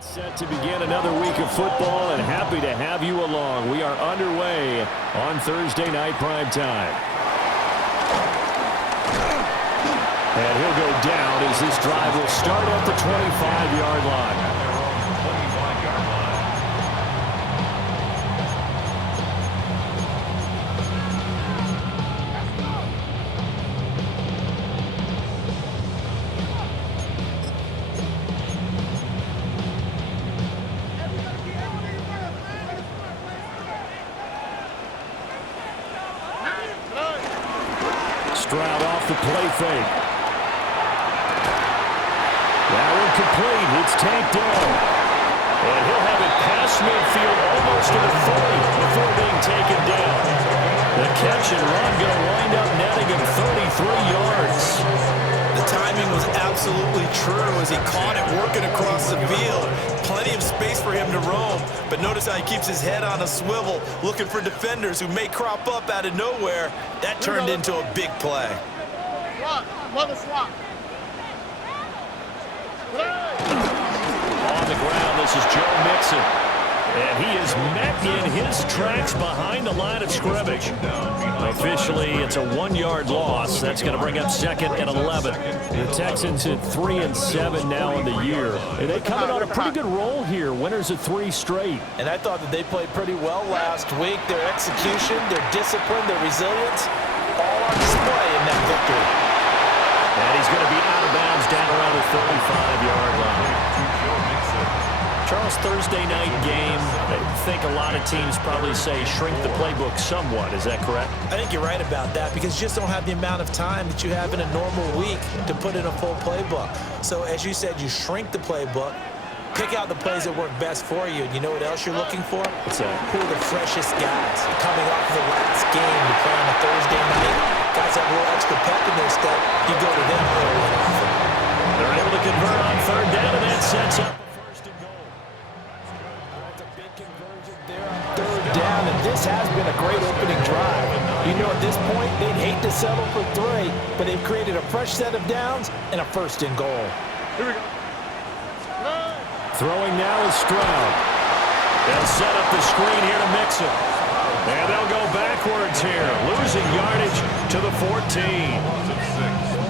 Set to begin another week of football, and happy to have you along. We are underway on Thursday night prime time. And he'll go down as this drive will start at the 25-yard line. Stroud off the play fake. That one complete. It's tanked down. And he'll have it past midfield almost to the 40 before being taken down. The catch and run going to wind up netting him 33 yards. The timing was absolutely true as he caught it working across the field. Plenty of space for him to roam, but notice how he keeps his head on a swivel, looking for defenders who may crop up out of nowhere. That turned into a big play. Swap. On the ground, this is Joe Mixon. And he is met in his tracks behind the line of scrimmage. Officially, it's a 1-yard loss. That's going to bring up 2nd and 11. The Texans at 3-7 now in the year. And they coming on a pretty good roll here. Winners of 3 straight. And I thought that they played pretty well last week. Their execution, their discipline, their resilience, all on display in that victory. And he's going to be out of bounds down around the 35-yard line. Charles, Thursday night game, I think a lot of teams probably say shrink the playbook somewhat. Is that correct? I think you're right about that because you just don't have the amount of time that you have in a normal week to put in a full playbook. So as you said, you shrink the playbook, pick out the plays that work best for you. And you know what else you're looking for? What's that? Who are the freshest guys coming off the last game to play on a Thursday night? Guys have a little extra pep in their step. You go to them early and often. They're able to convert on 3rd down, and that sets up. Down, and this has been a great opening drive. You know, at this point, they'd hate to settle for 3, but they've created a fresh set of downs and a 1st and goal. Here we go. Throwing now is Stroud. They'll set up the screen here to Mixon. And they'll go backwards here, losing yardage to the 14.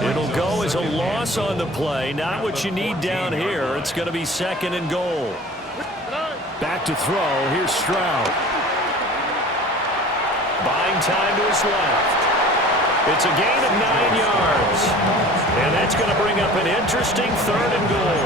It'll go as a loss on the play, not what you need down here. It's going to be 2nd and goal. Back to throw. Here's Stroud. Buying time to his left. It's a gain of 9 yards. And that's going to bring up an interesting 3rd and goal.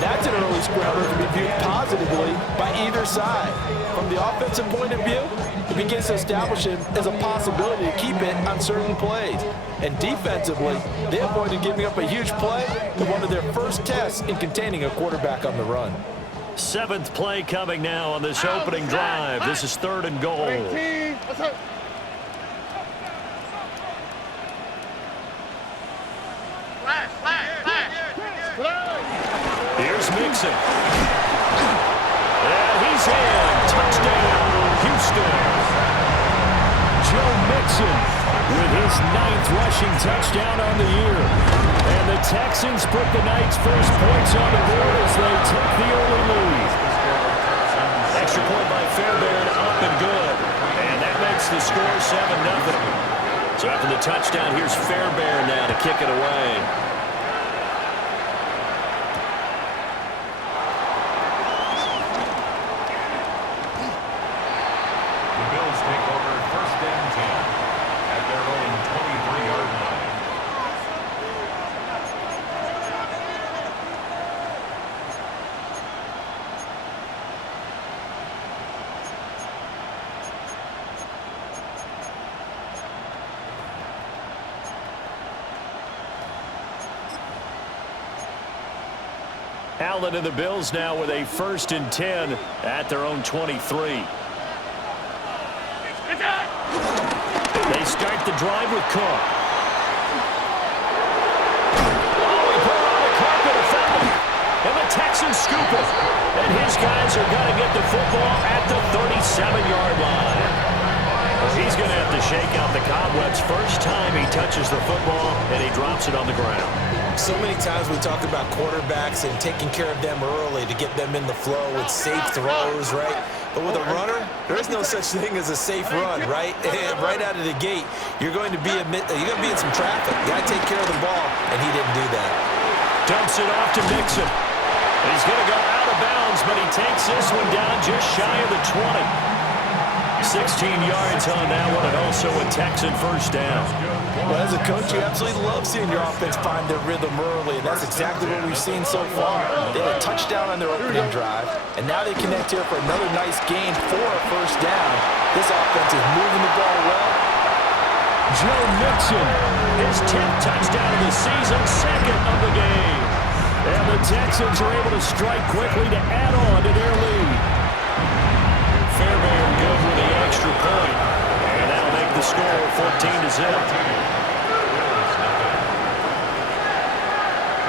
That's an early scrambler to be viewed positively by either side. From the offensive point of view, it begins to establish him as a possibility to keep it on certain plays. And defensively, they avoided giving up a huge play in one of their first tests in containing a quarterback on the run. 7th play coming now on this opening drive. This is 3rd and goal. Here's Mixon. And he's in. Touchdown, Houston. Joe Mixon with his 9th rushing touchdown on the year. And the Texans put the night's first points on the board as they take the early lead. Extra point by Fairbairn, up and good. And that makes the score 7-0. So after the touchdown, here's Fairbairn now to kick it away. Allen and the Bills now with a 1st and 10 at their own 23. They start the drive with Cook. Oh, he put it on the carpet, a foul. And the Texans scoop it. And his guys are going to get the football at the 37-yard line. Well, he's going to have to shake out the cobwebs first time he touches the football, and he drops it on the ground. So many times we talk about quarterbacks and taking care of them early to get them in the flow with safe throws, right? But with a runner, there is no such thing as a safe run, right? Right out of the gate, you're going to be in some traffic. You got to take care of the ball, and he didn't do that. Dumps it off to Mixon. He's going to go out of bounds, but he takes this one down just shy of the 20. 16 yards on that one, and also a Texan first down. Well, as a coach, you absolutely love seeing your offense find their rhythm early, and that's exactly what we've seen so far. They had a touchdown on their opening drive, and now they connect here for another nice gain for a first down. This offense is moving the ball well. Joe Mixon, his 10th touchdown of the season, second of the game. And the Texans are able to strike quickly to add on to their lead. Fairbairn good with the extra point, and that'll make the score 14-0.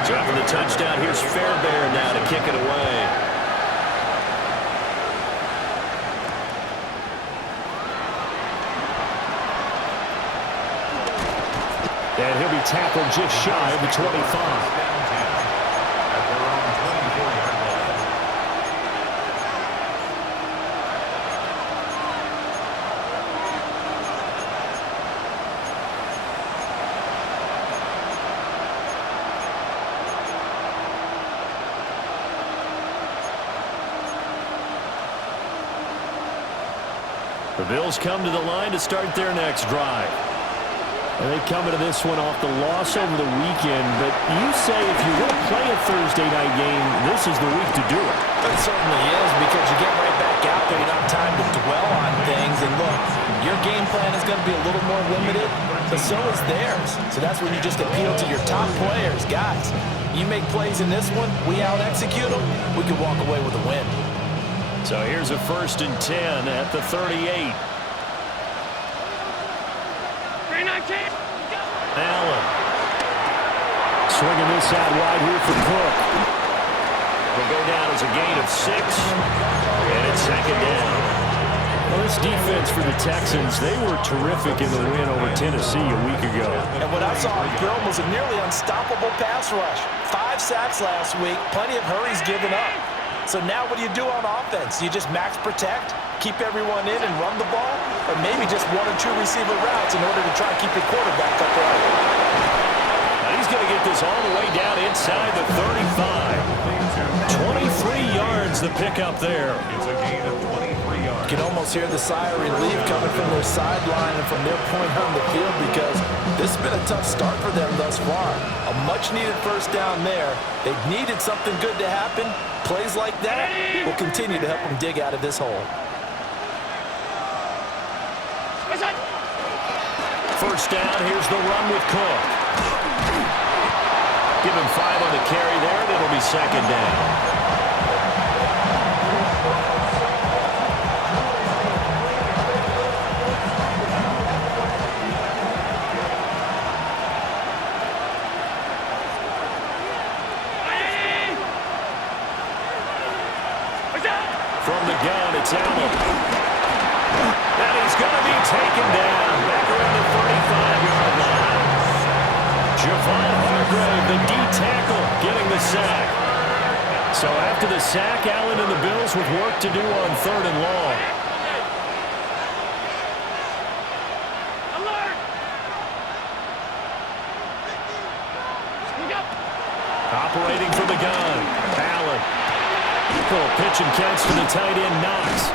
Dropping the touchdown. Here's Fairbairn now to kick it away. And he'll be tackled just shy of the 25. The Bills come to the line to start their next drive. And they come into this one off the loss over the weekend, but you say if you want to play a Thursday night game, this is the week to do it. It certainly is, because you get right back out there. You don't have time to dwell on things. And look, your game plan is going to be a little more limited, but so is theirs. So that's when you just appeal to your top players. Guys, you make plays in this one, we out-execute them, we can walk away with a win. So here's a 1st and 10 at the 38. Allen. Swinging this out wide here for Cook. Will go down as a gain of 6. And it's second down. Well, this defense for the Texans, they were terrific in the win over Tennessee a week ago. And what I saw on film was a nearly unstoppable pass rush. 5 sacks last week, plenty of hurries given up. So now what do you do on offense? You just max protect, keep everyone in and run the ball, or maybe just 1 or 2 receiver routes in order to try and keep your quarterback upright. Now he's going to get this all the way down inside the 35. 23 yards the pickup there. It's a gain of 23 yards. You can almost hear the sigh of relief coming from their sideline and from their point on the field, because this has been a tough start for them thus far. A much-needed first down there. They've needed something good to happen. Plays like that will continue to help them dig out of this hole. First down, here's the run with Cook. Give him 5 on the carry there, and it'll be second down. From the gun, it's Allen. And he's going to be taken down back around the 35-yard line. Javon Hargrave, the D-tackle, getting the sack. So after the sack, Allen and the Bills with work to do on 3rd and long. Operating from the gun, Allen. Little pitch and catch to the tight end, Knox.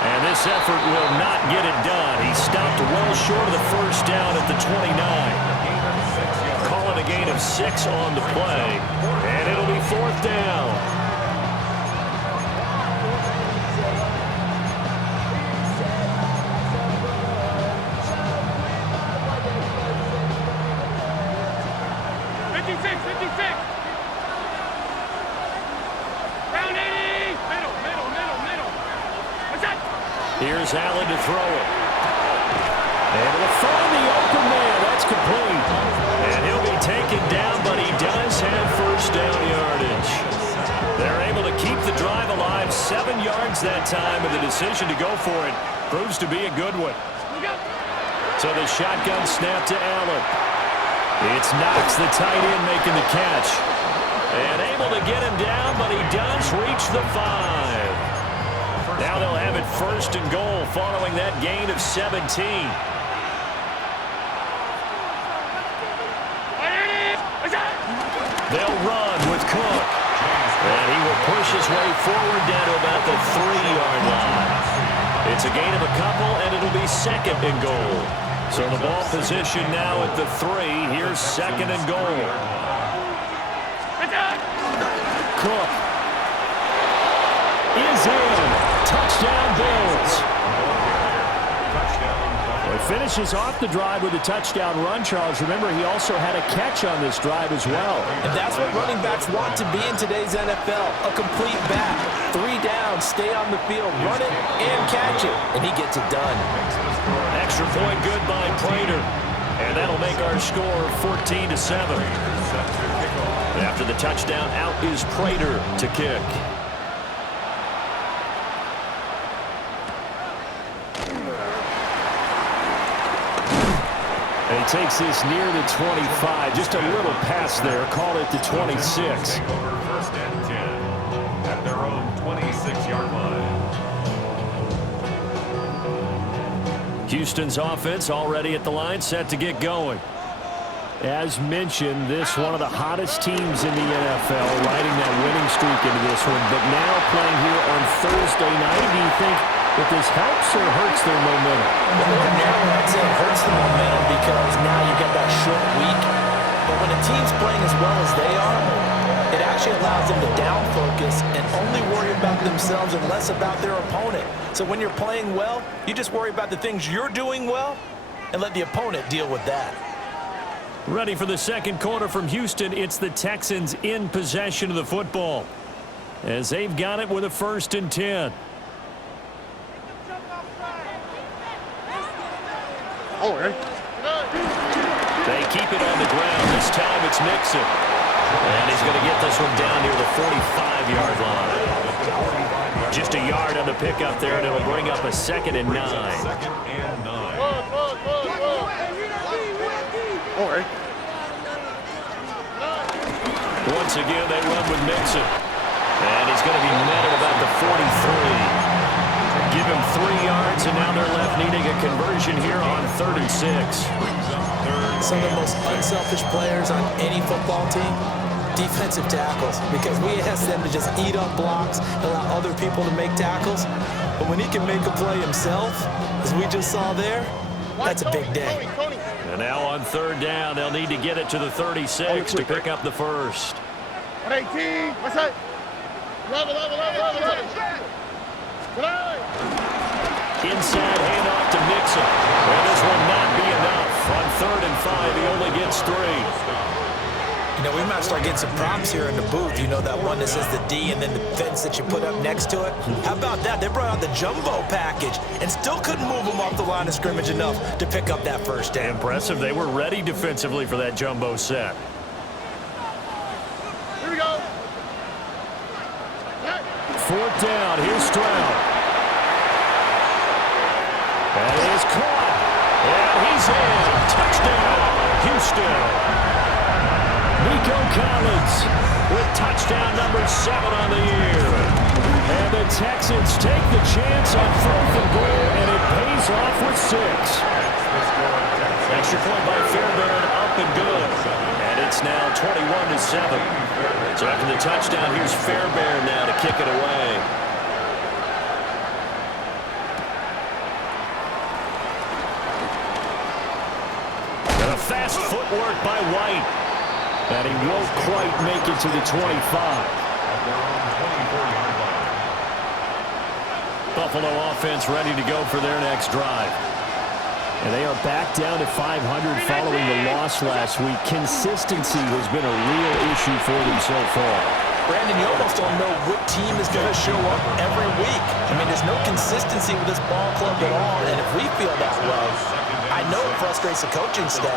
And this effort will not get it done. He stopped well short of the first down at the 29. Call it a gain of 6 on the play. And it'll be 4th down. Here's Allen to throw it. And will find the open man. That's complete. And he'll be taken down, but he does have first down yardage. They're able to keep the drive alive. 7 yards that time, and the decision to go for it proves to be a good one. So the shotgun snap to Allen. It's Knox, the tight end, making the catch. And able to get him down, but he does reach the 5. Now they'll have it 1st and goal following that gain of 17. They'll run with Cook. And he will push his way forward down to about the 3-yard line. It's a gain of a couple, and it'll be 2nd and goal. So the ball position now at the 3. Here's 2nd and goal. Cook is in. Touchdown, Bills. Well, he finishes off the drive with a touchdown run, Charles. Remember, he also had a catch on this drive as well. And that's what running backs want to be in today's NFL, a complete back. 3 down, stay on the field, run it, and catch it. And he gets it done. Extra point good by Prater. And that'll make our score 14-7. After the touchdown, out is Prater to kick. And he takes this near the 25. Just a little pass there. Call it the 26. Take over 1st and 10 at their own 26-yard line. Houston's offense already at the line, set to get going. As mentioned, this one of the hottest teams in the NFL, riding that winning streak into this one. But now playing here on Thursday night, do you think that this helps or hurts their momentum? Well, ordinarily, I'd say it hurts the momentum because now you get that short week. But when a team's playing as well as they are, it actually allows them to down focus and only worry about themselves and less about their opponent. So when you're playing well, you just worry about the things you're doing well and let the opponent deal with that. Ready for the 2nd quarter from Houston. It's the Texans in possession of the football as they've got it with a 1st and 10. They keep it on the ground. This time it's Mixon. And he's going to get this one down near the 45-yard line. Just a yard on the pickup there, and it'll bring up a 2nd and 9. 2nd and 9. Once again, they run with Mixon. And he's going to be met at about the 43. Give him 3 yards, and now they're left needing a conversion here on 3rd and 6. Some of the most unselfish players on any football team, defensive tackles, because we ask them to just eat up blocks, allow other people to make tackles. But when he can make a play himself, as we just saw there, that's a big day. And now on 3rd down, they'll need to get it to the 36 to pick up the 1st. 118, what's that? Level. Inside handoff to Mixon. And this will not be enough. On 3rd and 5, he only gets 3. You know, we might start getting some props here in the booth. You know, that one that says the D and then the fence that you put up next to it? How about that? They brought out the jumbo package and still couldn't move them off the line of scrimmage enough to pick up that 1st down. Impressive. They were ready defensively for that jumbo set. Here we go. 4th down. Here's Stroud. And it is caught. And he's in. Touchdown, Houston. Nico Collins with touchdown number 7 on the year. And the Texans take the chance on 4th and goal, and it pays off with 6. Extra point by Fairbairn, up and good. And it's now 21-7. So after the touchdown, here's Fairbairn now to kick it away. And a fast footwork by White. And he won't quite make it to the 25. Buffalo offense ready to go for their next drive. And they are back down to 500 following the loss last week. Consistency has been a real issue for them so far. Brandon, you almost don't know what team is going to show up every week. I mean, there's no consistency with this ball club at all. And if we feel that way, I know it frustrates the coaching staff,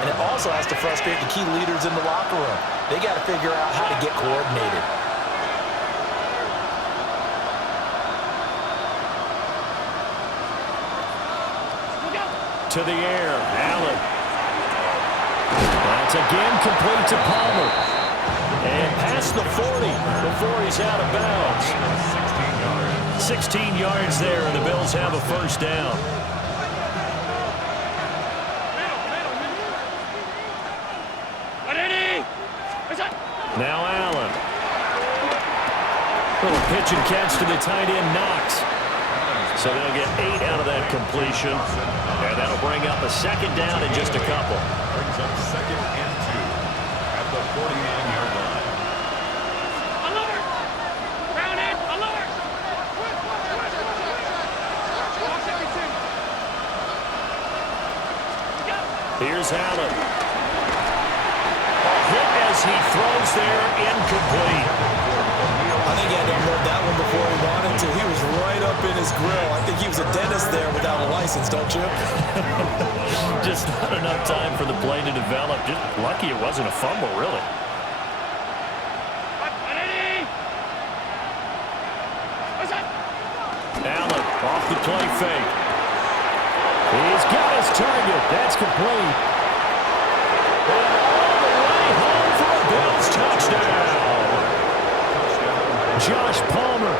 and it also has to frustrate the key leaders in the locker room. They got to figure out how to get coordinated. to the air. Allen. That's again complete to Palmer. And past the 40 before he's out of bounds. 16 yards there, and the Bills have a first down. Now Allen. Little pitch and catch to the tight end, Knox. So they'll get 8 out of that completion. And that'll bring up a second down in just a couple. Brings up 2nd and 2 at the 49-yard line. Alert! Ground it! Alert! Here's Allen. A hit as he throws there, incomplete. I think he had to unload that one before he wanted to. He was right up in his grill. I think he was a dentist there without a license, don't you? Just not enough time for the play to develop. Just lucky it wasn't a fumble, really. Allen off the play fake. He's got his target. That's complete. And all the way home for a Bills touchdown. Josh Palmer,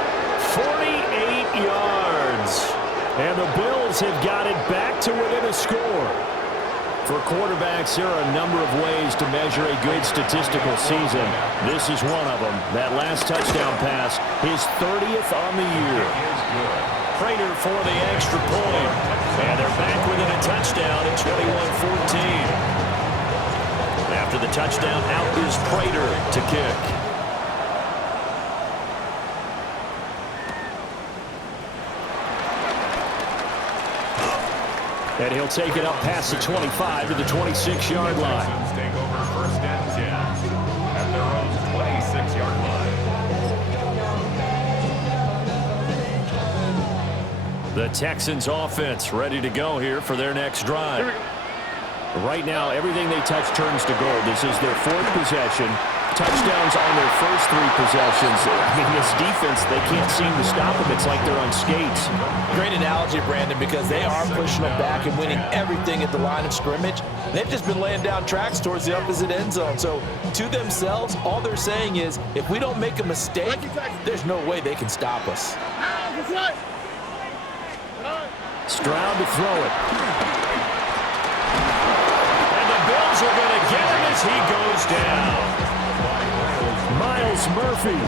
48 yards. And the Bills have got it back to within a score. For quarterbacks, there are a number of ways to measure a good statistical season. This is one of them. That last touchdown pass, his 30th on the year. Prater for the extra point. And they're back within a touchdown at 21-14. After the touchdown, out is Prater to kick. And he'll take it up past the 25 to the 26-yard line. Take over 1st and 10 at their own 26-yard line. The Texans offense ready to go here for their next drive. Right now, everything they touch turns to gold. This is their 4th possession. Touchdowns on their first 3 possessions. I mean, this defense, they can't seem to stop them. It's like they're on skates. Great analogy, Brandon, because they are pushing them back and winning everything at the line of scrimmage. They've just been laying down tracks towards the opposite end zone. So to themselves, all they're saying is, if we don't make a mistake, there's no way they can stop us. Stroud to throw it. And the Bills are going to get him as he goes down. Miles Murphy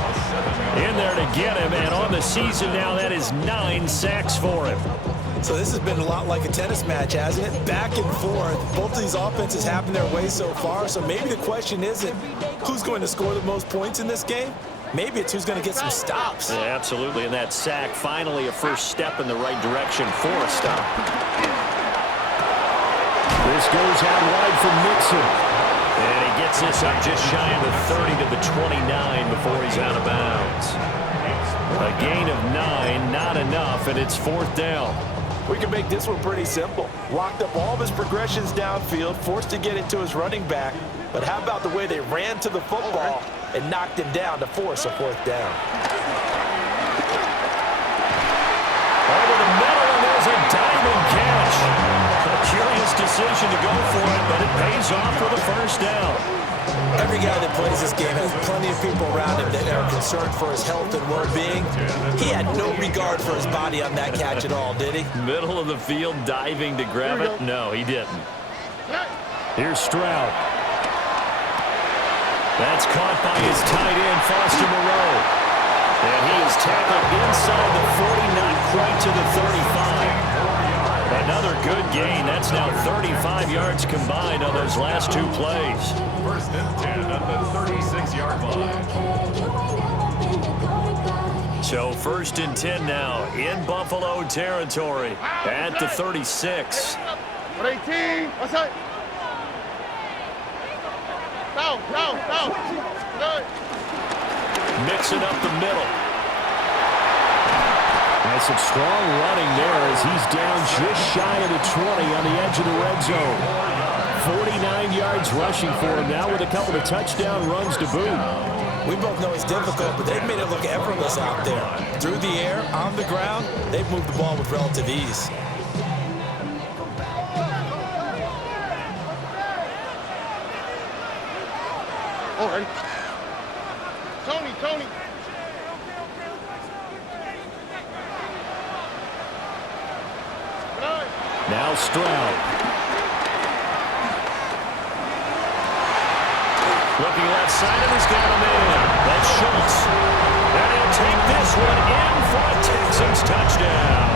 in there to get him, and on the season now, that is 9 sacks for him. So this has been a lot like a tennis match, hasn't it? Back and forth. Both of these offenses happen their way so far, so maybe the question isn't who's going to score the most points in this game. Maybe it's who's going to get some stops. Yeah, absolutely, and that sack, finally a first step in the right direction for a stop. This goes out wide for Mixon. And he gets this up just shy of the 30 to the 29 before he's out of bounds. A gain of 9, not enough, and it's 4th down. We can make this one pretty simple. Locked up all of his progressions downfield, forced to get it to his running back. But how about the way they ran to the football and knocked him down to force a 4th down? Over the middle, and there's a diving catch. A curious decision to go for it, but it pays off for the first down. Every guy that plays this game has plenty of people around him that are concerned for his health and well-being. He had no regard for his body on that catch at all, did he? Middle of the field, diving to grab it. No, he didn't. Here's Stroud. That's caught by his tight end, Foster Moreau. And he is tackled inside the 40, not quite to the 35. Another good gain. That's now 35 yards combined on those last 2 plays. 1st and 10 at the 36-yard line. So 1st and 10 now in Buffalo territory at the 36. 18, what's that? Down. Good. Mixing up the middle. And some strong running there as he's down just shy of the 20 on the edge of the red zone. 49 yards rushing for him now with a couple of touchdown runs to boot. We both know it's difficult, but they've made it look effortless out there. Through the air, on the ground, they've moved the ball with relative ease. Oh, ready? Tony. Now Stroud. Looking left side, and he's got a man. That's Schultz. And he'll take this one in for a Texans touchdown.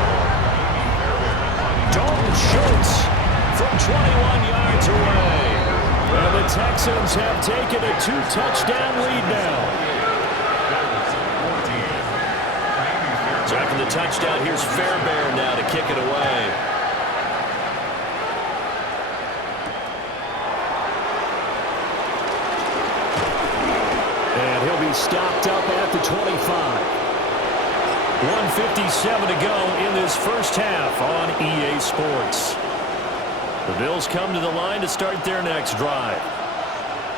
Dalton Schultz from 21 yards away. And the Texans have taken a 2-touchdown lead now. So after the touchdown, here's Fairbairn now to kick it away. And he'll be stopped up at the 25. 1:57 to go in this first half on EA Sports. The Bills come to the line to start their next drive.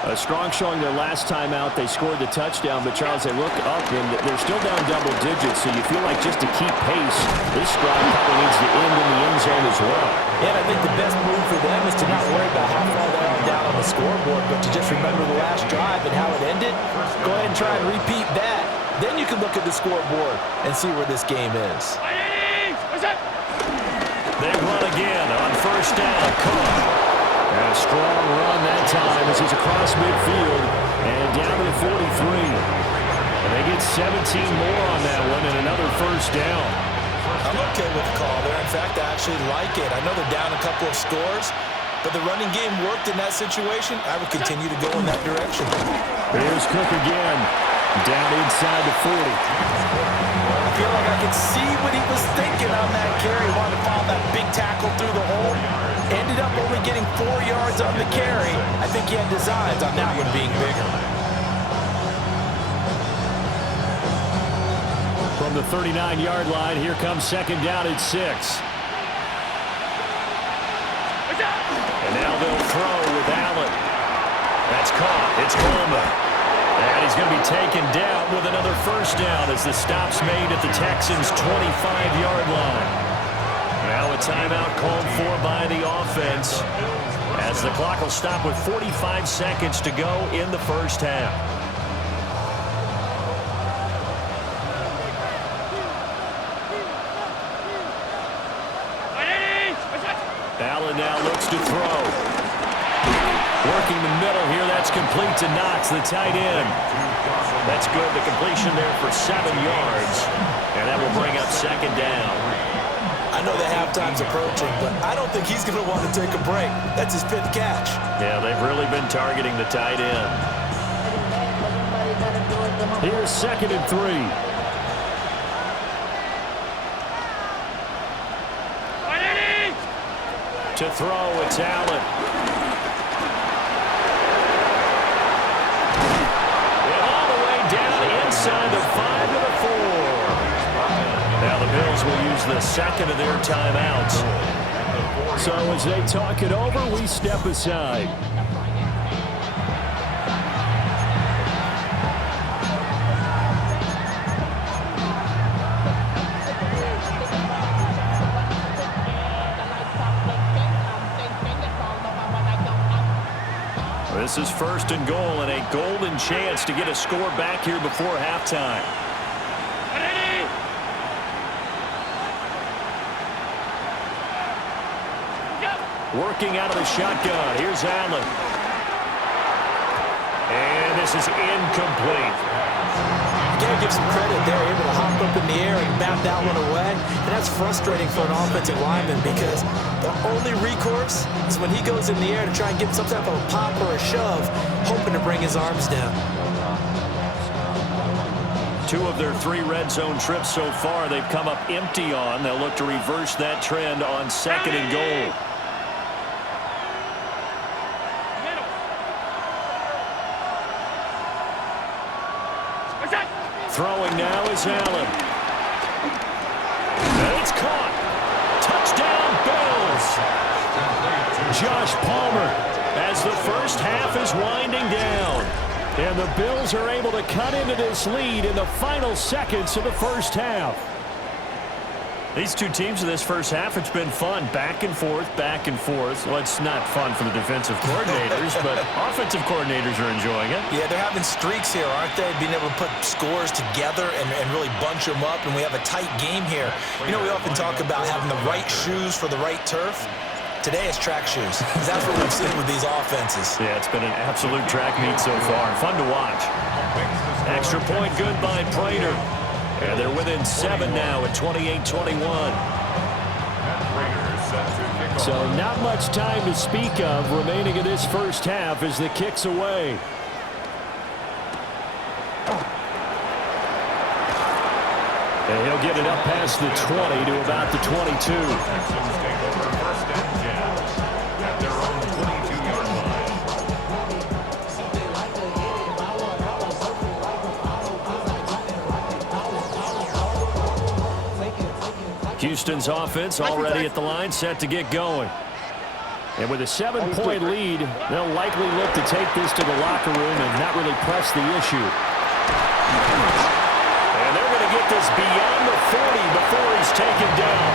A strong showing their last time out. They scored the touchdown, but Charles, they look up and they're still down double digits, so you feel like just to keep pace, this drive probably needs to end in the end zone as well. And I think the best move for them is to not worry about how far they are down on the scoreboard, but to just remember the last drive and how it ended. Go ahead and try and repeat that. Then you can look at the scoreboard and see where this game is. They run again on first down. Caught. And a strong run that time as he's across midfield and down to the 43. And they get 17 more on that one and another first down. I'm okay with the call there. In fact, I actually like it. I know they're down a couple of scores, but the running game worked in that situation. I would continue to go in that direction. Here's Cook again, down inside the 40. I feel like I could see what he was thinking on that carry. Wanted to follow that big tackle through the hole. Ended up only getting 4 yards on the carry. I think he had designs on that one being bigger. From the 39-yard line, here comes second down at 6. And now they'll throw with Allen. That's caught. It's Coleman. And he's going to be taken down with another first down as the stop's made at the Texans' 25-yard line. Now a timeout called for by the offense as the clock will stop with 45 seconds to go in the first half. Allen now looks to throw. Working the middle here, that's complete to Knox, the tight end. That's good, the completion there for 7 yards. And that will bring up second down. I know the halftime's approaching, but I don't think he's going to want to take a break. That's his 5th catch. Yeah, they've really been targeting the tight end. Here's second and 3. To throw, it's Allen. And all the way down inside the 5 to the 4. Now the Bills will use the second of their timeouts. So as they talk it over, we step aside. This is first and goal and a golden chance to get a score back here before halftime. Working out of the shotgun. Here's Allen. And this is incomplete. You got to give some credit there. Able to hop up in the air and bat that one away. And that's frustrating for an offensive lineman because the only recourse is when he goes in the air to try and get some type of a pop or a shove, hoping to bring his arms down. 2 of their 3 red zone trips so far they've come up empty on. They'll look to reverse that trend on second and goal. Throwing now is Allen. And it's caught. Touchdown, Bills. Josh Palmer as the first half is winding down. And the Bills are able to cut into this lead in the final seconds of the first half. These two teams in this first half, it's been fun. Back and forth, back and forth. Well, it's not fun for the defensive coordinators, but offensive coordinators are enjoying it. Yeah, they're having streaks here, aren't they? Being able to put scores together and really bunch them up, and we have a tight game here. You know, we often talk about having the right shoes for the right turf. Today it's track shoes. That's what we've seen with these offenses. Yeah, it's been an absolute track meet so far. Fun to watch. Extra point good by Prater. And they're within 7 now at 28-21. So not much time to speak of remaining in this first half as the kick's away. And he'll get it up past the 20 to about the 22. Houston's offense already at the line, set to get going. And with a 7-point lead, they'll likely look to take this to the locker room and not really press the issue. And they're going to get this beyond the 40 before he's taken down.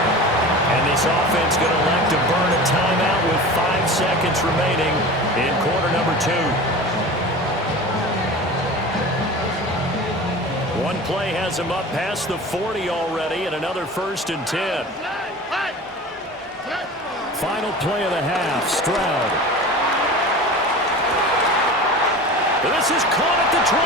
And this offense going to elect to burn a timeout with 5 seconds remaining in quarter number 2. One play has him up past the 40 already, and another 1st and 10. Final play of the half, Stroud. This is caught at the 20.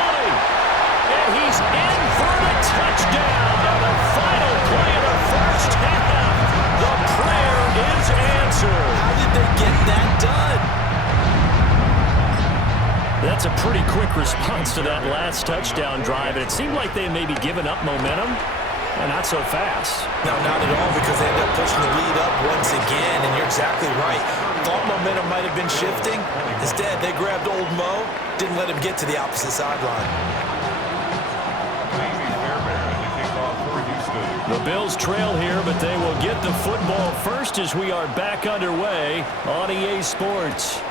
And he's in for the touchdown on the final play of the first half. The prayer is answered. How did they get that done? That's a pretty quick response to that last touchdown drive. And it seemed like they may be giving up momentum. And not so fast. No, not at all, because they ended up pushing the lead up once again, and you're exactly right. Thought momentum might have been shifting. Instead, they grabbed old Mo, didn't let him get to the opposite sideline. The Bills trail here, but they will get the football first as we are back underway on EA Sports.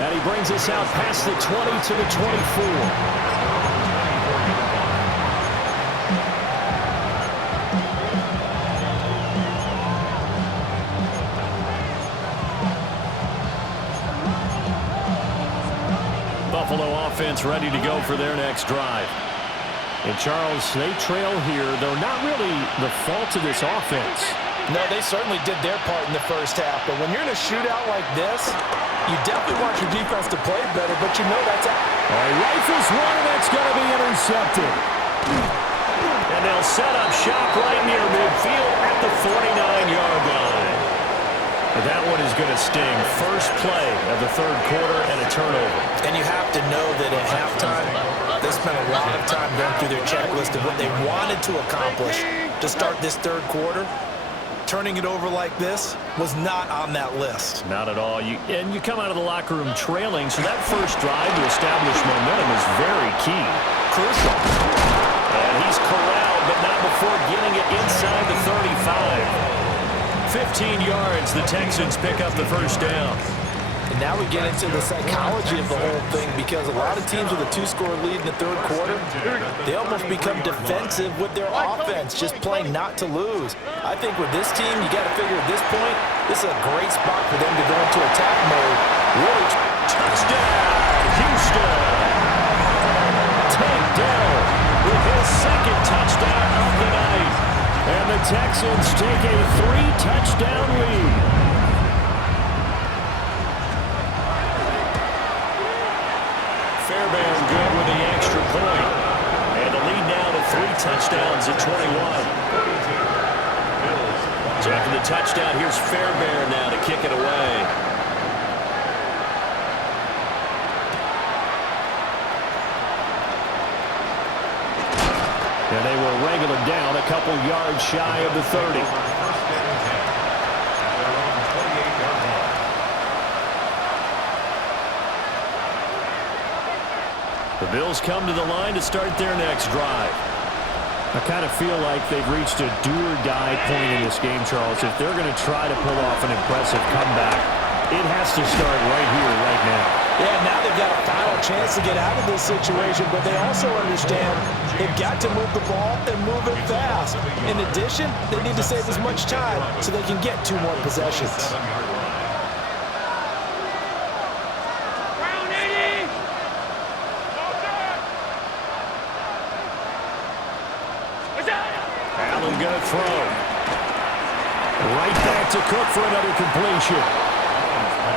And he brings us out past the 20 to the 24. Buffalo offense ready to go for their next drive. And Charles, they trail here, though not really the fault of this offense. No, they certainly did their part in the first half, but when you're in a shootout like this, you definitely want your defense to play better, but you know that's out. Rifles one, and that's going to be intercepted. And they'll set up shop right near midfield at the 49-yard line. But that one is going to sting. First play of the third quarter and a turnover. And you have to know that at halftime, they spent a lot of time going through their checklist of what they wanted to accomplish to start this third quarter. Turning it over like this was not on that list. Not at all. You come out of the locker room trailing, so that first drive to establish momentum is very key. Crucial. And he's corralled, but not before getting it inside the 35. 15 yards, the Texans pick up the first down. And now we get into the psychology of the whole thing, because a lot of teams with a 2-score lead in the third quarter, they almost become defensive with their offense, just playing not to lose. I think with this team, you got to figure at this point, this is a great spot for them to go into attack mode. Really, touchdown, Houston. Takedown with his second touchdown of the night. And the Texans take a 3-touchdown lead. Fairbairn good with the extra point. And the lead now to 3 touchdowns at 21. So after the touchdown, here's Fairbairn now to kick it away. And they will wrangle it down a couple yards shy of the 30. The Bills come to the line to start their next drive. I kind of feel like they've reached a do-or-die point in this game, Charles. If they're going to try to pull off an impressive comeback, it has to start right here, right now. Yeah, now they've got a final chance to get out of this situation, but they also understand they've got to move the ball and move it fast. In addition, they need to save as much time so they can get 2 more possessions. Allen going to throw. Right back to Cook for another completion.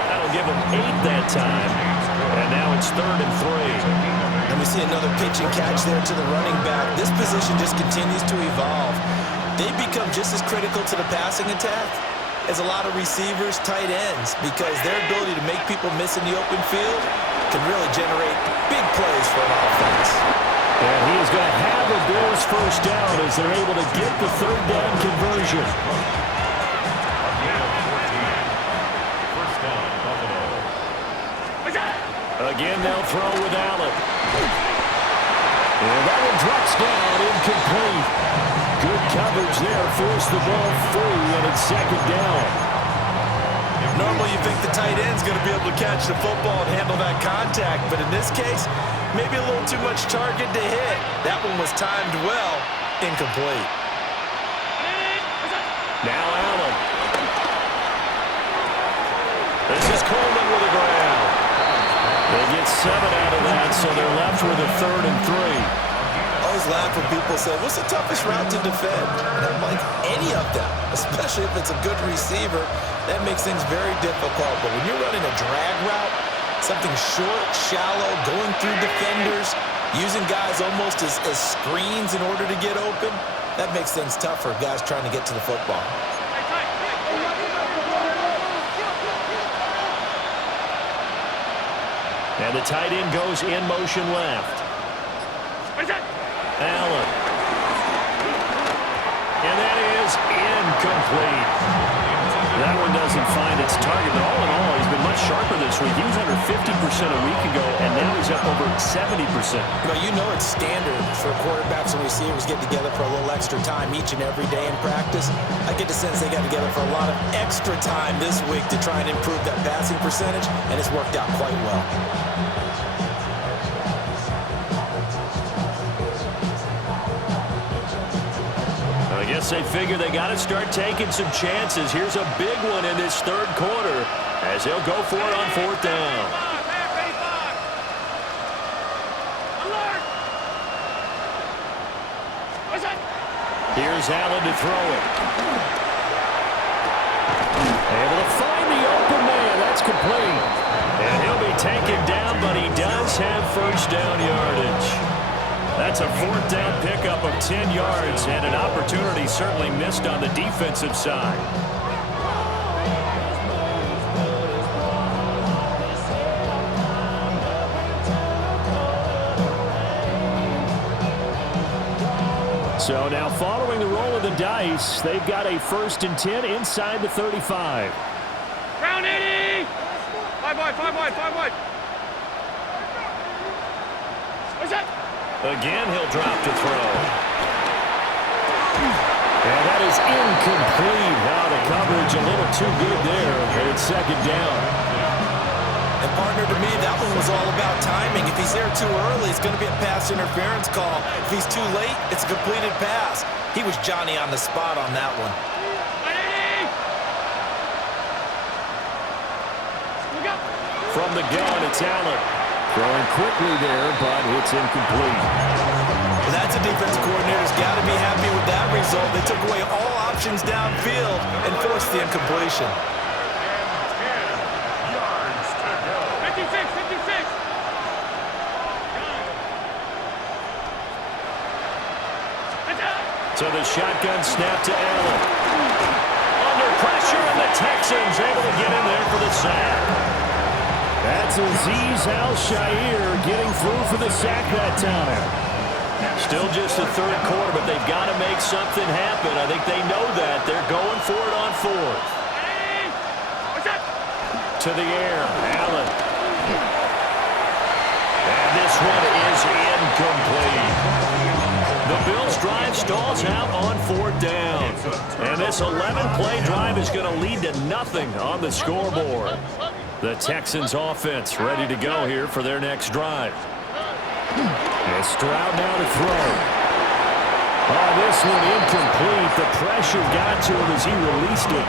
That'll give him 8 that time. And now it's 3rd and 3. And we see another pitch and catch there to the running back. This position just continues to evolve. They become just as critical to the passing attack as a lot of receivers, tight ends, because their ability to make people miss in the open field can really generate big plays for an offense. And he is going to have the Bills first down as they're able to get the 3rd down conversion. Again, they'll throw with Allen. And that one drops down, incomplete. Good coverage there, forced the ball through, and it's 2nd down. Normally you think the tight end's going to be able to catch the football and handle that contact, but in this case, maybe a little too much target to hit. That one was timed well, incomplete. Now Allen. This is Coleman with a grab. They get 7 out of that, so they're left with a 3rd and 3. I always laugh when people say, what's the toughest route to defend? And I'm like, any of them, especially if it's a good receiver. That makes things very difficult. But when you're running a drag route, something short, shallow, going through defenders, using guys almost as screens in order to get open, that makes things tough for guys trying to get to the football. And the tight end goes in motion left. Allen. And that is incomplete. That one doesn't find its target, but all in all, he's been much sharper this week. He was under 50% a week ago, and now he's up over 70%. Well, you know it's standard for quarterbacks and receivers get together for a little extra time each and every day in practice. I get the sense they got together for a lot of extra time this week to try and improve that passing percentage, and it's worked out quite well. I guess they figure they got to start taking some chances. Here's a big one in this 3rd quarter as they'll go for it on 4th down. Here's Allen to throw it. Able to find the open man. That's complete. And he'll be taken down, but he does have 1st down yardage. That's a 4th down pickup of 10 yards and an opportunity certainly missed on the defensive side. So now following the roll of the dice, they've got a 1st and 10 inside the 35. Round 80! 5 wide. What's that? Again, he'll drop to throw. And that is incomplete. Now the coverage a little too good there. And it's 2nd down. And partner, to me, that one was all about timing. If he's there too early, it's going to be a pass interference call. If he's too late, it's a completed pass. He was Johnny on the spot on that one. From the gun, it's Allen. Throwing quickly there, but it's incomplete. Well, that's a defensive coordinator's got to be happy with that result. They took away all options downfield and forced the incompletion. 56. So the shotgun snap to Allen. Under pressure, and the Texans able to get in there for the sack. That's Azeez Al-Shaair getting through for the sack that time. Still just the 3rd quarter, but they've got to make something happen. I think they know that. They're going for it on 4th. To the air, Allen. And this one is incomplete. The Bills' drive stalls out on 4th down. And this 11-play drive is going to lead to nothing on the scoreboard. The Texans offense ready to go here for their next drive. And Stroud now to throw. Oh, this one incomplete. The pressure got to him as he released it.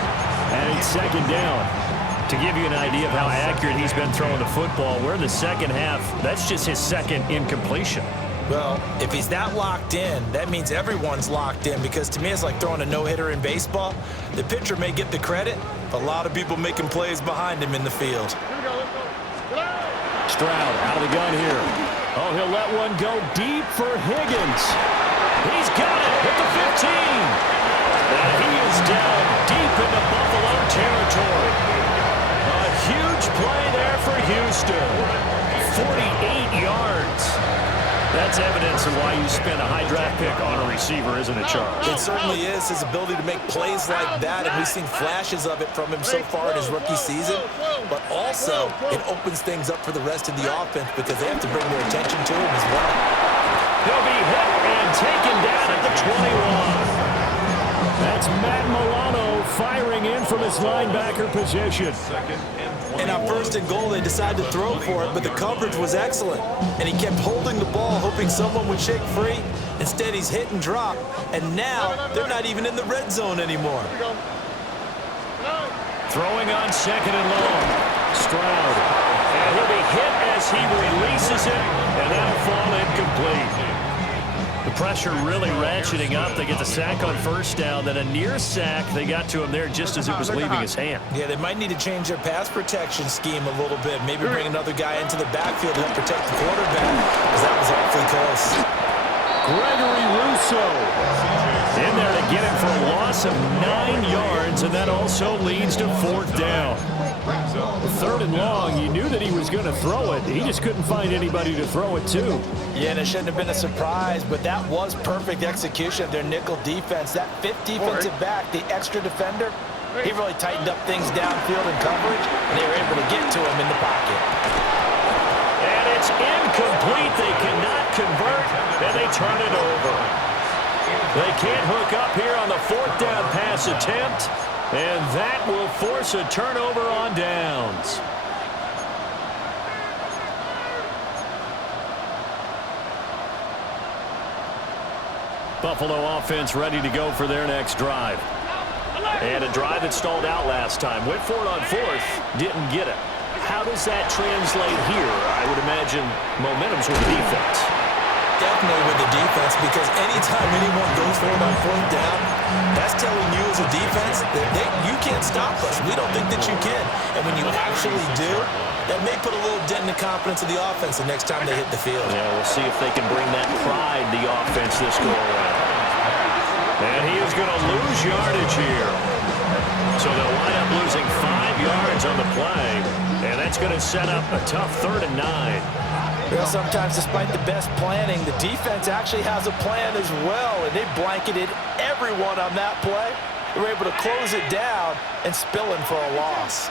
And it's second down. To give you an idea of how accurate he's been throwing the football, we're in the second half. That's just his second incompletion. Well, if he's that locked in, that means everyone's locked in, because to me it's like throwing a no-hitter in baseball. The pitcher may get the credit, but a lot of people making plays behind him in the field. Stroud out of the gun here. Oh, he'll let one go deep for Higgins. He's got it at the 15. And he is down deep into Buffalo territory. A huge play there for Houston. 48 yards. That's evidence of why you spend a high draft pick on a receiver, isn't it, Charles? It certainly is, his ability to make plays like that, and we've seen flashes of it from him so far in his rookie season. But also, it opens things up for the rest of the offense because they have to bring their attention to him as well. He'll be hit and taken down at the 21. That's Matt Milano firing in from his linebacker position. And on 1st and goal, they decided to throw for it, but the coverage was excellent. And he kept holding the ball, hoping someone would shake free. Instead, he's hit and drop. And now, they're not even in the red zone anymore. Throwing on 2nd and long. Stroud. And he'll be hit as he releases it, and that'll fall incomplete. The pressure really ratcheting up. They get the sack on 1st down, then a near sack. They got to him there just as it was leaving his hand. Yeah, they might need to change their pass protection scheme a little bit. Maybe bring another guy into the backfield to help protect the quarterback, because that was awfully close. Gregory Rousseau in there to get him for a loss of 9 yards, and that also leads to 4th down. 3rd and long, you knew that he was going to throw it. He just couldn't find anybody to throw it to. Yeah, and it shouldn't have been a surprise, but that was perfect execution of their nickel defense. That 5th defensive back, the extra defender, he really tightened up things downfield in coverage, and they were able to get to him in the pocket. And it's incomplete. They cannot convert, and they turn it over. They can't hook up here on the 4th down pass attempt. And that will force a turnover on downs. Buffalo offense ready to go for their next drive. And a drive that stalled out last time. Went for it on 4th, didn't get it. How does that translate here? I would imagine momentum's with the defense. Definitely with the defense, because anytime anyone goes for it on 4th down, that's telling you as a defense that you can't stop us. We don't think that you can. And when you actually do, that may put a little dent in the confidence of the offense the next time they hit the field. Yeah, we'll see if they can bring that pride to the offense this go-around. And he is going to lose yardage here. So they'll wind up losing 5 yards on the play. And that's going to set up a tough 3rd and 9. Well, sometimes despite the best planning, the defense actually has a plan as well, and they blanketed everyone on that play. They were able to close it down and spill him for a loss.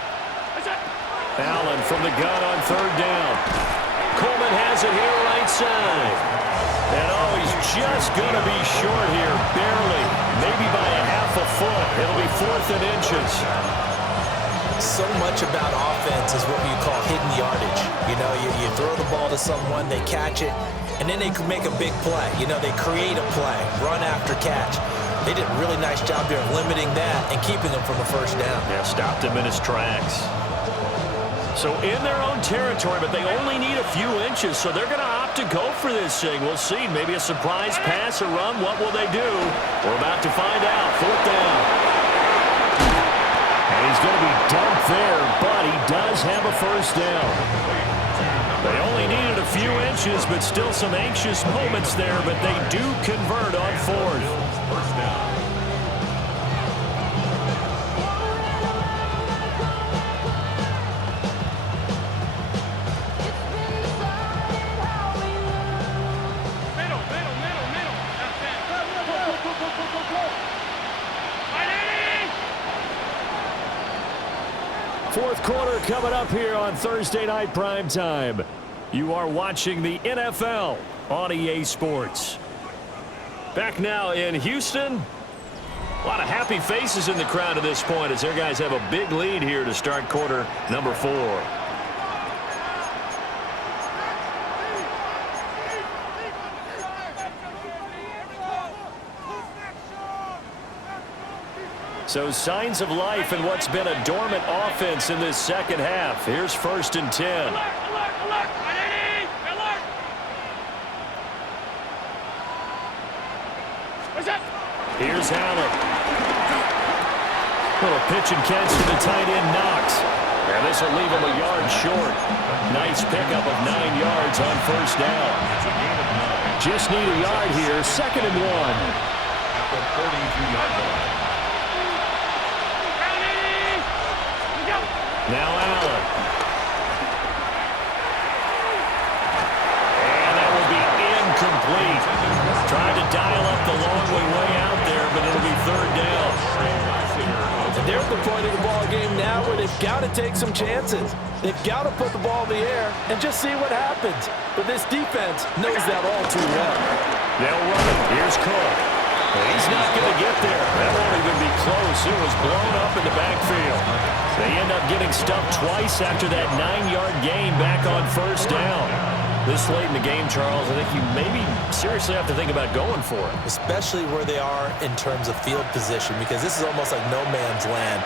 Allen from the gun on 3rd down. Coleman has it here right side. And oh, he's just going to be short here, barely, maybe by a half a foot. It'll be 4th and inches. So much about offense is what you call hidden yardage. You know, you throw the ball to someone, they catch it, and then they can make a big play. You know, they create a play, run after catch. They did a really nice job here of limiting that and keeping him from a 1st down. Yeah, stopped him in his tracks. So in their own territory, but they only need a few inches, so they're going to opt to go for this thing. We'll see. Maybe a surprise pass or run. What will they do? We're about to find out. 4th down. And he's going to be dumped there, but he does have a 1st down. They only needed a few inches, but still some anxious moments there, but they do convert on 4th. 1st down. Fourth quarter coming up here on Thursday Night Primetime. You are watching the NFL on EA Sports. Back now in Houston. A lot of happy faces in the crowd at this point as their guys have a big lead here to start quarter number 4. So signs of life in what's been a dormant offense in this second half. Here's 1st and 10. Alert, alert, alert. Alert. What's up? Here's Allen. Little pitch and catch to the tight end, Knox. And this will leave him a yard short. Nice pickup of 9 yards on 1st down. Just need a yard here, 2nd and 1. At the 42-yard line. Now Allen. And that will be incomplete. Trying to dial up the long way out there, but it'll be 3rd down. They're at the point of the ball game now where they've got to take some chances. They've got to put the ball in the air and just see what happens. But this defense knows that all too well. They'll run it. Here's Cook. He's not going to get there. That won't even be close. It was blown up in the backfield. They end up getting stuffed twice after that 9-yard gain back on 1st down. This late in the game, Charles, I think you maybe seriously have to think about going for it. Especially where they are in terms of field position, because this is almost like no man's land.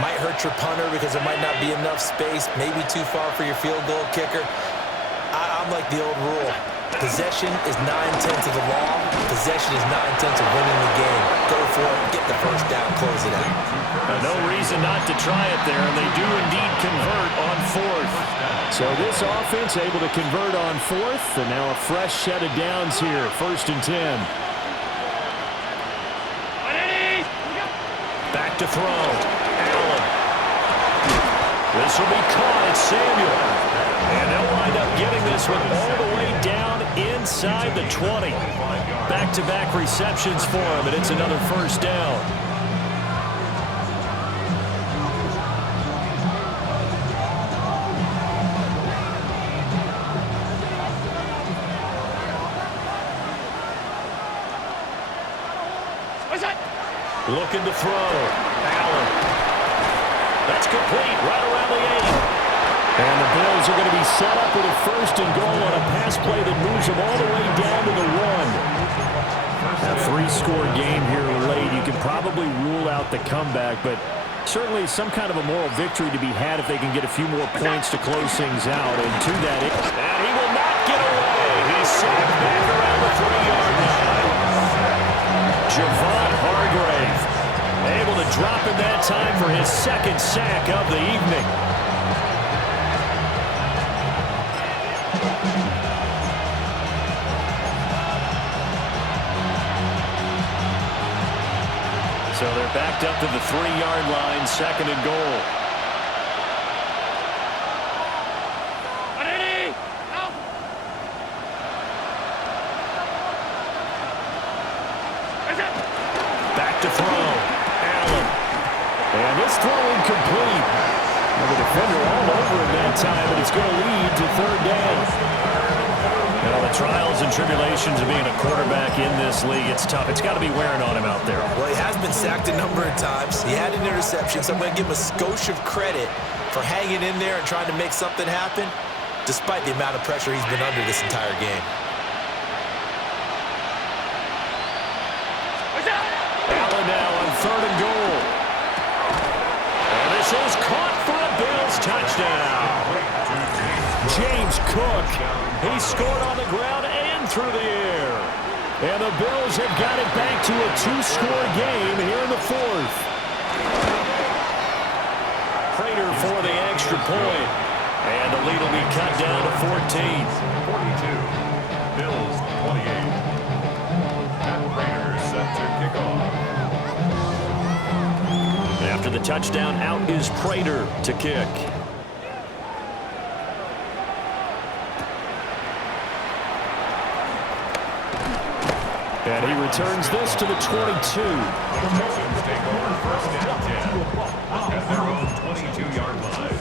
Might hurt your punter because there might not be enough space, maybe too far for your field goal kicker. I'm like the old rule. Possession is 9/10 of the law. Possession is 9/10 of winning the game. Go for it, get the 1st down, close it out. No reason not to try it there, and they do indeed convert on 4th. So this offense able to convert on 4th, and now a fresh set of downs here, 1st and 10. Back to throw. Allen. This will be caught. It's Samuel. And they'll wind up getting this one all the way down inside the 20. Back-to-back receptions for him, and it's another 1st down. Looking to throw. Allen. That's complete right around the 8. And the Bills are going to be set up with a 1st and goal on a pass play that moves them all the way down to the 1. A 3-score game here late. You can probably rule out the comeback, but certainly some kind of a moral victory to be had if they can get a few more points to close things out. And to that end, and he will not get away. He's sacked back around the 3-yard line. Javon Hargrave able to drop in that time for his 2nd sack of the evening. So they're backed up to the 3-yard line, 2nd and goal. Back to throw. Allen. And this throw incomplete. And the defender all over him that time, but it's going to lead to 3rd down. Well, the trials and tribulations of being a quarterback in this league, it's tough. It's got to be wearing on him out there. Well, he has been sacked a number of times. He had an interception, so I'm going to give him a skosh of credit for hanging in there and trying to make something happen, despite the amount of pressure he's been under this entire game. Allen now on 3rd and goal. And this is caught for a Bills touchdown. James Cook, he scored on the ground and through the air. And the Bills have got it back to a 2-score game here in the 4th. Prater for the extra point. And the lead will be cut down to 14. 42. Bills 28. And Prater set to kick off. After the touchdown, out is Prater to kick. And he returns this to the 22. The Texans take over 1st and 10 at their own 22-yard line.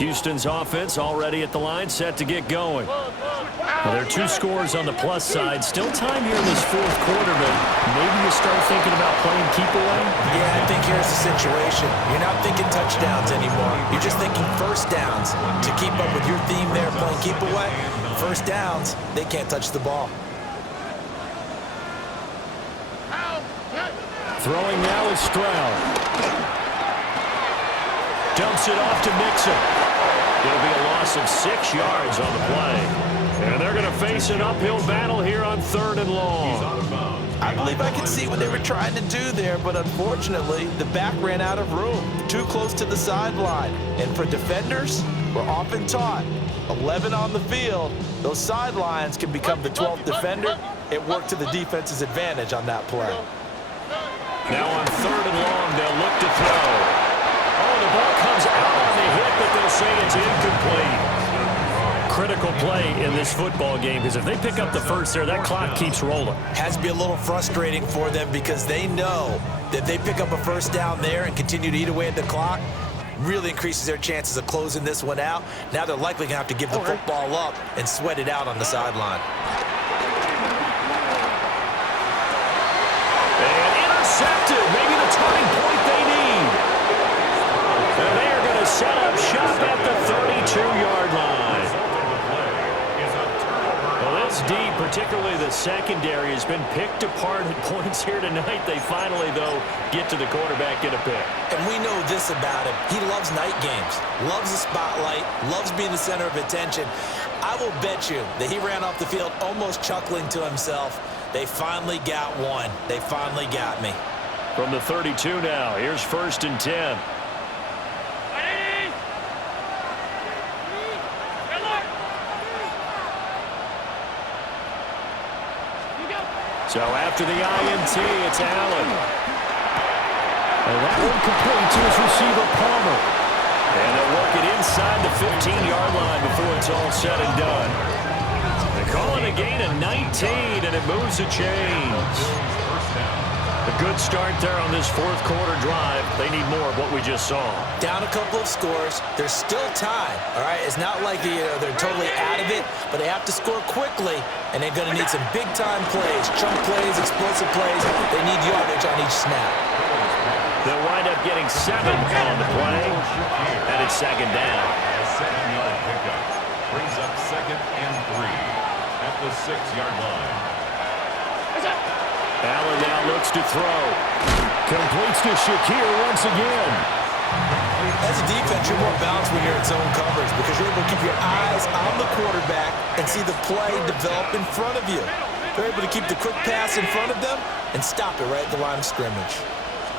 Houston's offense already at the line, set to get going. Well, there are 2 scores on the plus side. Still time here in this fourth quarter, but maybe you start thinking about playing keep away? Yeah, I think here's the situation. You're not thinking touchdowns anymore. You're just thinking first downs. To keep up with your theme there, playing keep away, first downs, they can't touch the ball. Throwing now is Stroud. Dumps it off to Mixon. It'll be a loss of 6 yards on the play. And they're going to face an uphill battle here on 3rd and long. I believe I can see what they were trying to do there, but unfortunately, the back ran out of room. Too close to the sideline. And for defenders, we're often taught, 11 on the field, those sidelines can become the 12th defender. It worked to the defense's advantage on that play. Now on 3rd and long, they'll look to throw. Oh, the ball comes out on the hit, but they'll say it's incomplete. Critical play in this football game, because if they pick up the first there, that clock keeps rolling. Has to be a little frustrating for them because they know that they pick up a first down there and continue to eat away at the clock, really increases their chances of closing this one out. Now they're likely going to have to give the football up and sweat it out on the sideline. And intercepted, maybe the turning point they need. And they are going to set up shop at the 32-yard line. Well, this D, particularly the secondary, has been picked apart at points here tonight. They finally, though, get to the quarterback, get a pick. And we know this about him. He loves night games, loves the spotlight, loves being the center of attention. I will bet you that he ran off the field almost chuckling to himself. They finally got one. They finally got me. From the 32 now, here's 1st and 10. So after the INT, it's Allen. And that one complete to his receiver, Palmer. And they'll work it inside the 15-yard line before it's all said and done. They call it a gain of 19, and it moves the chains. A good start there on this fourth quarter drive. They need more of what we just saw. Down a couple of scores. There's still time, all right? It's not like they're totally out of it, but they have to score quickly, and they're going to need some big-time plays, chunk plays, explosive plays. They need yardage on each snap. They'll wind up getting 7 on the play, and it's 2nd down. A 7-yard pickup brings up 2nd and 3 at the 6-yard line. Allen now looks to throw. Completes to Shakir once again. As a defense, you're more balanced when you're in zone coverage because you're able to keep your eyes on the quarterback and see the play develop in front of you. They're able to keep the quick pass in front of them and stop it right at the line of scrimmage.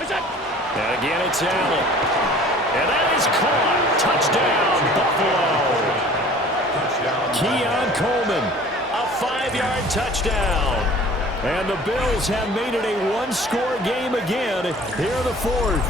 And again, it's Allen. And that is caught. Touchdown, Buffalo. Keon Coleman, a 5-yard touchdown. And the Bills have made it a one-score game again here in the fourth.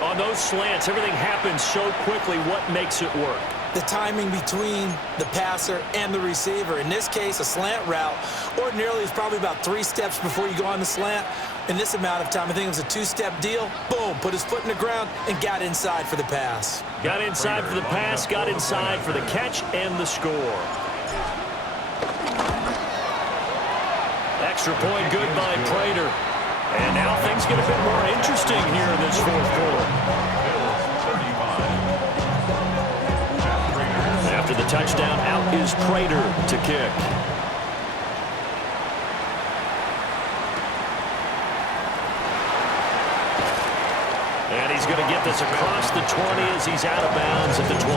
On those slants, everything happens so quickly. What makes it work? The timing between the passer and the receiver. In this case, a slant route ordinarily is probably about 3 steps before you go on the slant. In this amount of time, I think it was a 2-step deal. Boom, put his foot in the ground and got inside for the pass. Got inside for the pass, got inside for the catch and the score. Extra point good by Prater. And now things get a bit more interesting here in this fourth quarter. After the touchdown, out is Prater to kick. And he's going to get this across the 20 as he's out of bounds at the 23.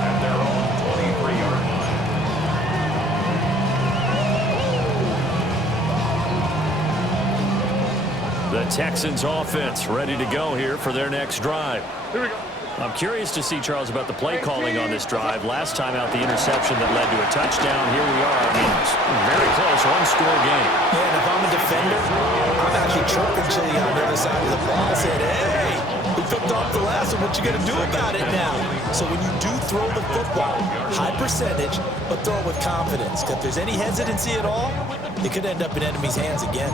At their own 23-yard line. The Texans offense ready to go here for their next drive. Here we go. I'm curious to see, Charles, about the play calling on this drive. Last time out, the interception that led to a touchdown. Here we are. I mean, it's very close, one-score game. Yeah, and if I'm a defender, I'm actually chirping Chili on the other side of the ball saying, hey, we picked off the last one. What you going to do about it now? So when you do throw the football, high percentage, but throw it with confidence. Because if there's any hesitancy at all, it could end up in enemy's hands again.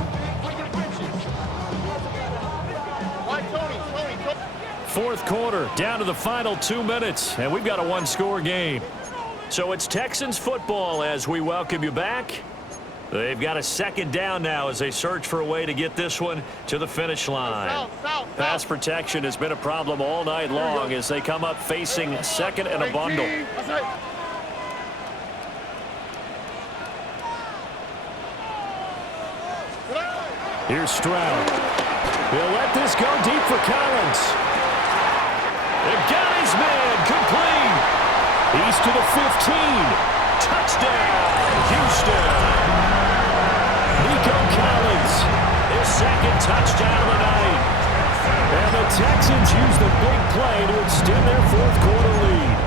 fourth quarter, down to the final 2 minutes, and we've got a one-score game. So it's Texans football as we welcome you back. They've got a second down now as they search for a way to get this one to the finish line. Pass protection has been a problem all night long as they come up facing second and a bundle. Here's Stroud. He'll let this go deep for Collins. They've got his man complete. He's to the 15. Touchdown, Houston. Nico Collins, his second touchdown of the night. And the Texans use the big play to extend their fourth quarter lead.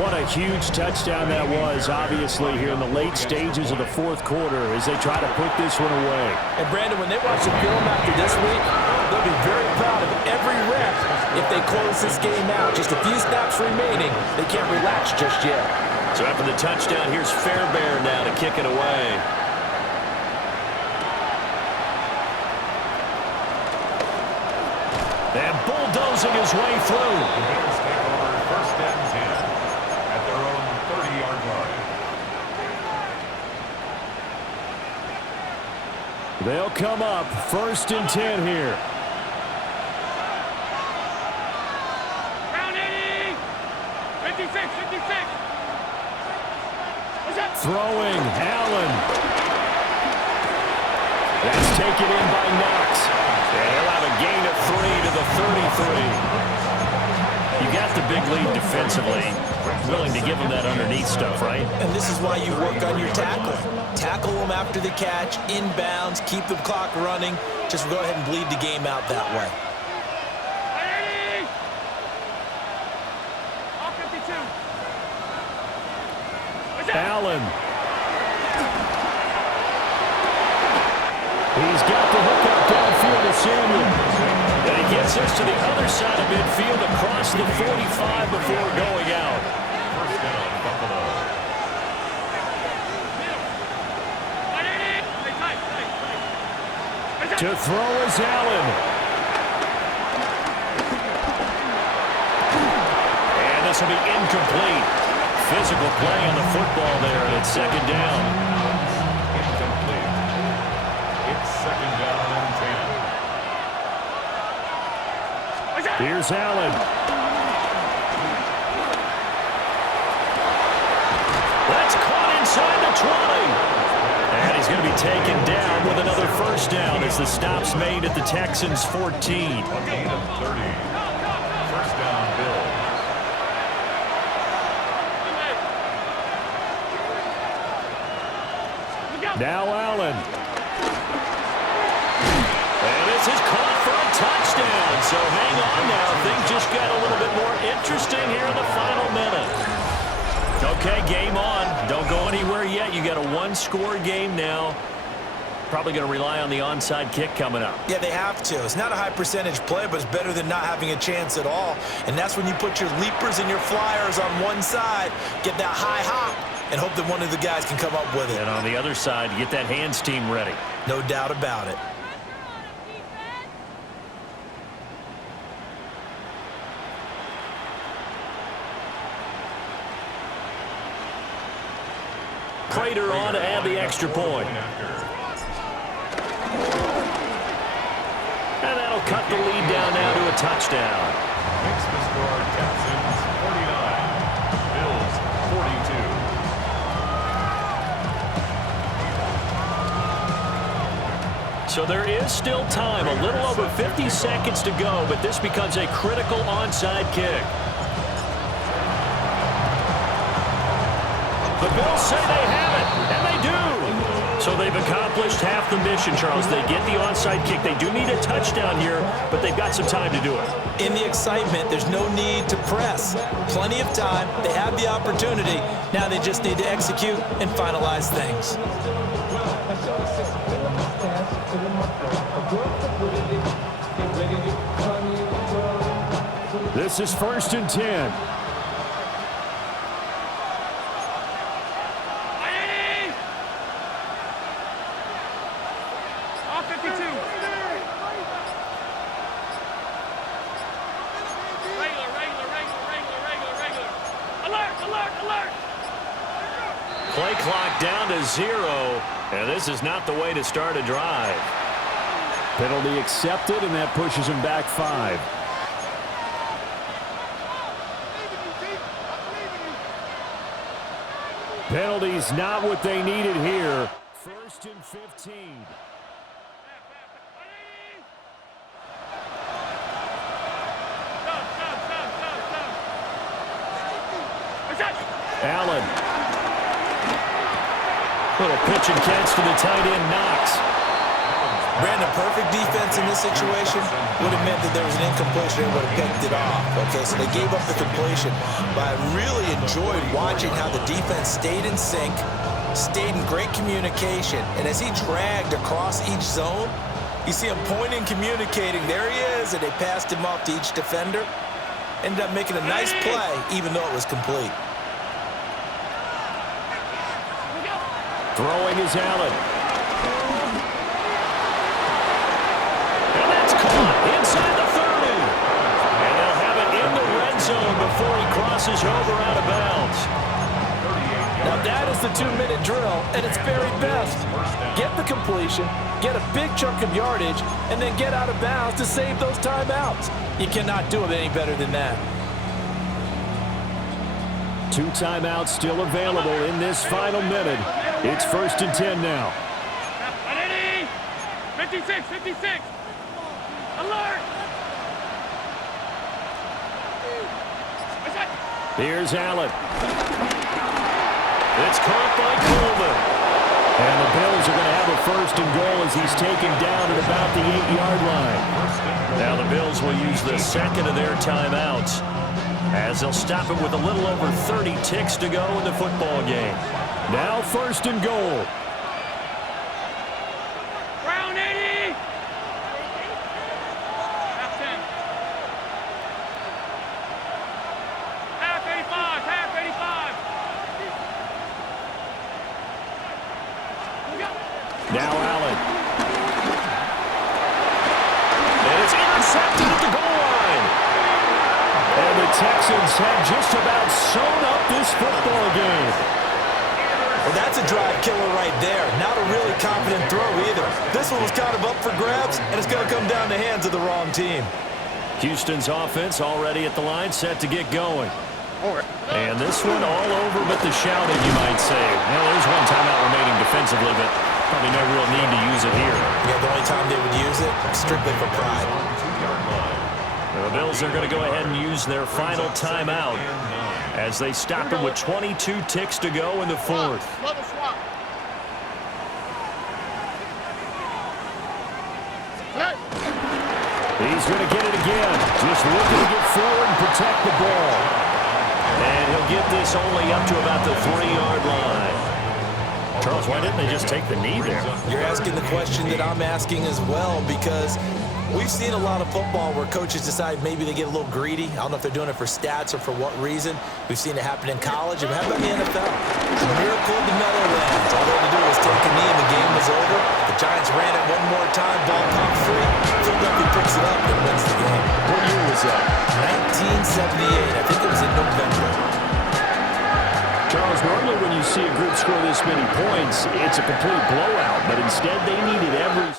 What a huge touchdown that was, obviously, here in the late stages of the fourth quarter as they try to put this one away. And, Brandon, when they watch the film after this week, they'll be very proud of every rep if they close this game out. Just a few snaps remaining. They can't relax just yet. So after the touchdown, here's Fairbairn now to kick it away. And bulldozing his way through. The Bears take over first and 10 at their own 30-yard line. They'll come up first and 10 here. Down 80. 56, 56. What's up? Throwing, Allen. That's taken in by Knox. And he'll have a gain of 3 to the 33. You got the big lead defensively. Willing to give him that underneath stuff, right? And this is why you work on your tackling. Tackle them after the catch, inbounds, keep the clock running. Just go ahead and bleed the game out that way. 80. All 52. What's up? Allen. He's got the hook up downfield to Samuel. And he gets us to the other side of midfield across the 45 before going out. First down, Buffalo. 180. Stay tight, tight, tight. What's up? To throw is Allen. And this will be incomplete. Physical play on the football there, and it's second down. Incomplete. It's second down and 10. What's up? Here's Allen. That's caught inside the 20. And he's going to be taken down with another first down as the stop's made at the Texans' 14. A gain of 30. First down, Bills. Now Allen. And this is caught for a touchdown. So hang on now. Things just got a little bit more interesting here in the final minute. Okay, game on. Don't go anywhere yet. You got a one-score game now. Probably going to rely on the onside kick coming up. Yeah, they have to. It's not a high percentage play, but it's better than not having a chance at all. And that's when you put your leapers and your flyers on one side, get that high hop, and hope that one of the guys can come up with it. And on the other side, get that hands team ready. No doubt about it. Prater on to add the extra point. And that'll cut the lead down now to a touchdown. Makes the score Texans 49, Bills 42. So there is still time, a little over 50 seconds to go, but this becomes a critical onside kick. The Bills say they have it, and they do. So they've accomplished half the mission, Charles. They get the onside kick. They do need a touchdown here, but they've got some time to do it. In the excitement, there's no need to press. Plenty of time. They have the opportunity. Now they just need to execute and finalize things. This is first and 10. 180. All 52. 0, and this is not the way to start a drive. Penalty accepted, and that pushes him back 5. Penalties not what they needed here. 1st and 15. Allen. Little pitch and catch to the tight end, Knox. Brandon, perfect defense in this situation would have meant that there was an incompletion and would have picked it off. Okay, so they gave up the completion. But I really enjoyed watching how the defense stayed in sync, stayed in great communication. And as he dragged across each zone, you see him pointing, communicating. There he is, and they passed him off to each defender. Ended up making a nice play, even though it was complete. Throwing is Allen. And that's caught inside the 30. And they'll have it in the red zone before he crosses over out of bounds. Now that is the 2-minute drill at its very best. Get the completion, get a big chunk of yardage, and then get out of bounds to save those timeouts. You cannot do it any better than that. 2 timeouts still available in this final minute. It's 1st and 10 now. 56, 56. Alert. Here's Allen. It's caught by Coleman. And the Bills are going to have a 1st and goal as he's taken down at about the 8-yard line. Now the Bills will use the second of their timeouts, as they'll stop it with a little over 30 ticks to go in the football game. Now 1st and goal. Round 80. Half 10. Half 85. Half 85. Now Allen. And it's intercepted at the goal line. And the Texans have just about sewn up this football game. Well, that's a drive killer right there. Not a really confident throw either. This one was kind of up for grabs, and it's going to come down the hands of the wrong team. Houston's offense already at the line, set to get going. And this one all over but the shouting, you might say. Well, there's one timeout remaining defensively, but probably no real need to use it here. Yeah, the only time they would use it, strictly for pride. The Bills are going to go ahead and use their final timeout as they stop it with 22 ticks to go in the 4th. He's going to get it again. Just looking to get forward and protect the ball. And he'll get this only up to about the 3-yard line. Charles, why didn't they just take the knee there? You're asking the question that I'm asking as well, because we've seen a lot of football where coaches decide maybe they get a little greedy. I don't know if they're doing it for stats or for what reason. We've seen it happen in college. And how about the NFL? A miracle of the Meadowlands. All they had to do was take a knee and the game was over. The Giants ran it one more time. Ball popped free. Philadelphia picks it up and wins the game. What year was that? 1978. I think it was in November. Charles, normally when you see a group score this many points, it's a complete blowout. But instead, they needed every